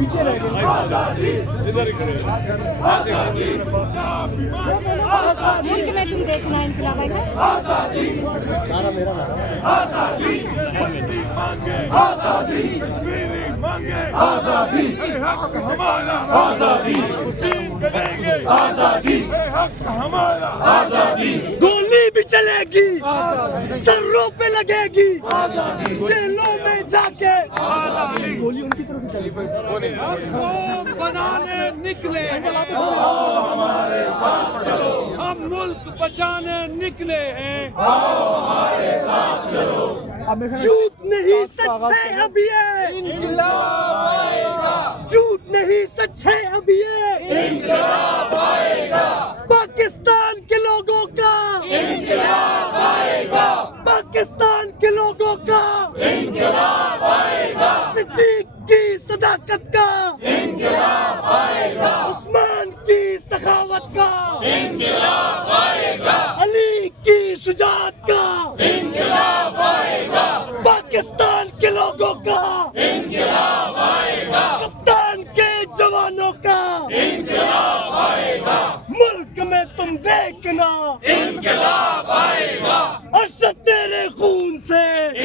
पीछे रह गए, इधर ही खड़े मुल्क में तुम देखना इनकलाब आएगा। नारा मेरा नारा आजादी मांगे आजादी हक हमारा आजादी करेंगे आजादी हक हमारा आजादी गोली भी चलेगी सरों पे लगेगी जेलों में जाके आजादी गोली उनकी तरफ से चली पड़ी बनाने निकले हमारे साथ चलो हम मुल्क बचाने निकले हैं हमारे साथ चलो झूठ नहीं सच है अब ये इंकलाब आएगा झूठ नहीं सच है अब ये इंकलाब आएगा पाकिस्तान के लोगों का इंकलाब आएगा पाकिस्तान के लोगों का इंकलाब आएगा सिद्दीक की सदाकत का इंकलाब आएगा उस्मान की सखावत का इंकलाब आएगा अली की शुजात का इंकलाब आएगा पाकिस्तान के लोगों का इंकलाब आएगा कप्तान के जवानों का इंकलाब आएगा मुल्क में तुम देखना इंकलाब आएगा अर्शद तेरे खून से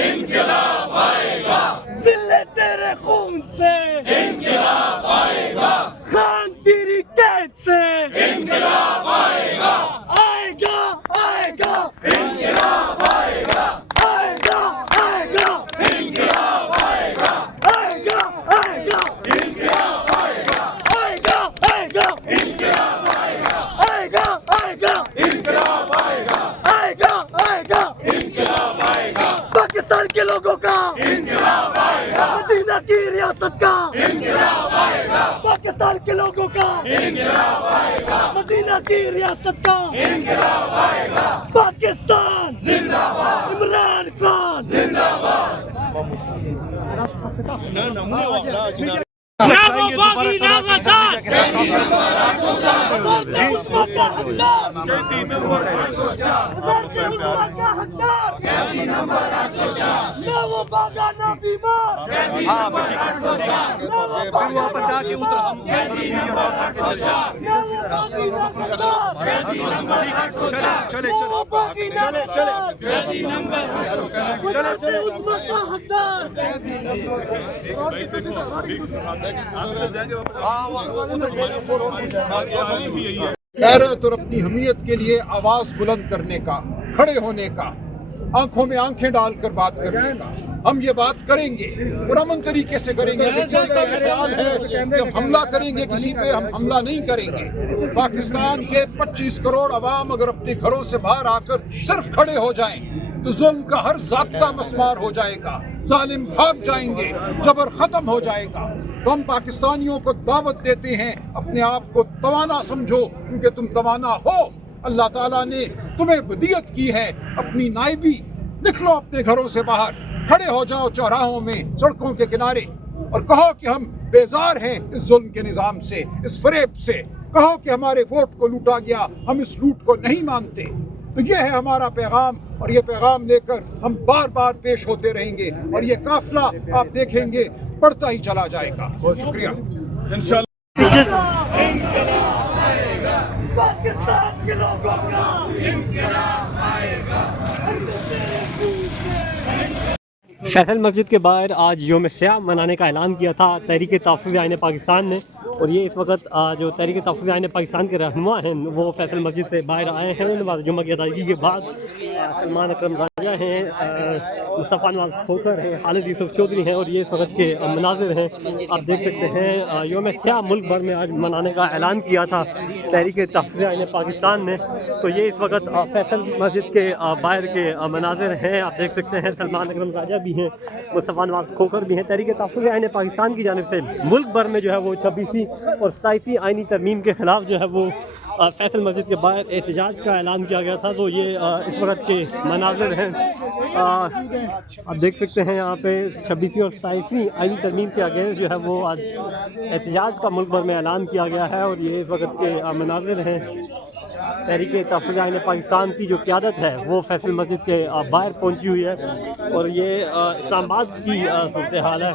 इंकलाब आएगा जिले तेरे खून से इंकलाब आएगा खान तेरी कैद से इंकलाब आएगा आएगा आएगा इंकलाब आएगा आएगा आएगा इंकलाब आएगा आएगा आएगा इंकलाब आएगा आएगा आएगा इंकलाब आएगा आएगा आएगा इंकलाब आएगा आएगा आएगा इंकलाब आएगा पाकिस्तान के लोगों का इंकलाब आएगा मदीना की रियासत का इंकलाब आएगा पाकिस्तान के लोगों का इंकलाब आएगा मदीना की रियासत का इंकलाब आएगा पाकिस्तान जिंदाबाद इमरान खान जिंदाबाद ना वो बागी ना गद्दार वज़ारत उस्मा का हकदार वज़ारत उस्मा का हकदार ना वो बागा ना बीमार ना वो वापस आके उतर हम ना वो बागी ना गद्दार चले ना वो बागी ना गद्दार वज़ारत उस्मा का हकदार गैरत और अपनी हमीयत के लिए आवाज बुलंद करने का, खड़े होने का, आंखों में आंखें डालकर बात करने का हम ये बात करेंगे, पुरअमन तरीके से करेंगे। किसी का ख्याल है कि हम हमला करेंगे, किसी पे हम हमला नहीं करेंगे। पाकिस्तान के 25 करोड़ अवाम अगर अपने घरों से बाहर आकर सिर्फ खड़े हो जाएं तो जुल्म का हर ज़ाब्ता मस्मार हो जाएगा, जालिम भाग जाएंगे, जबर खत्म हो जाएगा। तो हम पाकिस्तानियों को दावत देते हैं, अपने आप को तवाना समझो, क्योंकि तुम तवाना हो। अल्लाह ताला ने तुम्हें वदीयत की है अपनी नाइबी। निकलो अपने घरों से बाहर, खड़े हो जाओ चौराहों में, सड़कों के किनारे, और कहो कि हम बेजार हैं इस जुल्म के निज़ाम से, इस फरेब से। कहो कि हमारे वोट को लूटा गया, हम इस लूट को नहीं मानते। तो ये है हमारा पैगाम, और ये पैगाम लेकर हम बार बार पेश होते रहेंगे, और ये काफिला आप देखेंगे बढ़ता ही चला जाएगा। बहुत शुक्रिया। पाकिस्तान के लोगों का फैसल मस्जिद के बाहर आज योम स्याह मनाने का ऐलान किया था तहरीक तहफ़्फ़ुज़ आइन पाकिस्तान ने, और ये इस वक्त जो तहरीक तहफ़्फ़ुज़ आइन पाकिस्तान के रहनुमा हैं वो फैसल मस्जिद से बाहर आए हैं। नमाज़ जुम्मा की अदायगी के बाद सलमान अकरम राजा हैं, मुस्तफ़ा नवाज़ खोखर हैं, खालिद यूसुफ चौधरी हैं, और ये इस वक्त के मनाजिर हैं। आप देख सकते हैं योम स्याह मुल्क भर में आज मनाने का ऐलान किया था तहरीक तहफ़्फ़ुज़ आइन पाकिस्तान ने। तो ये इस वक्त फैसल मस्जिद के बाहर के मनाजिर हैं। आप देख सकते हैं सलमान अकरम राजा भी हैं, मुस्तफ़ा नवाज़ खोखर भी हैं। तहरीक तहफ़्फ़ुज़ आइन पाकिस्तान की जानिब से मुल्क भर में जो है वो 26वीं और 27वीं आइनी तरमीम के ख़िलाफ़ जो है वो फैसल मस्जिद के बाहर एहतजाज का ऐलान किया गया था। तो ये इस वक्त के मनाजिर हैं। आप देख सकते हैं यहाँ पे 26वीं और 27वीं आइनी तरमीम के आगे जो है वो आज एहतजाज का मुल्क भर में ऐलान किया गया है, और ये इस वक्त के मनाजिर हैं। تحریک تحفظ آئین پاکستان کی جو قیادت ہے وہ فیصل مسجد کے باہر پہنچی ہوئی ہے اور یہ اسلام آباد کی صورتحال ہے.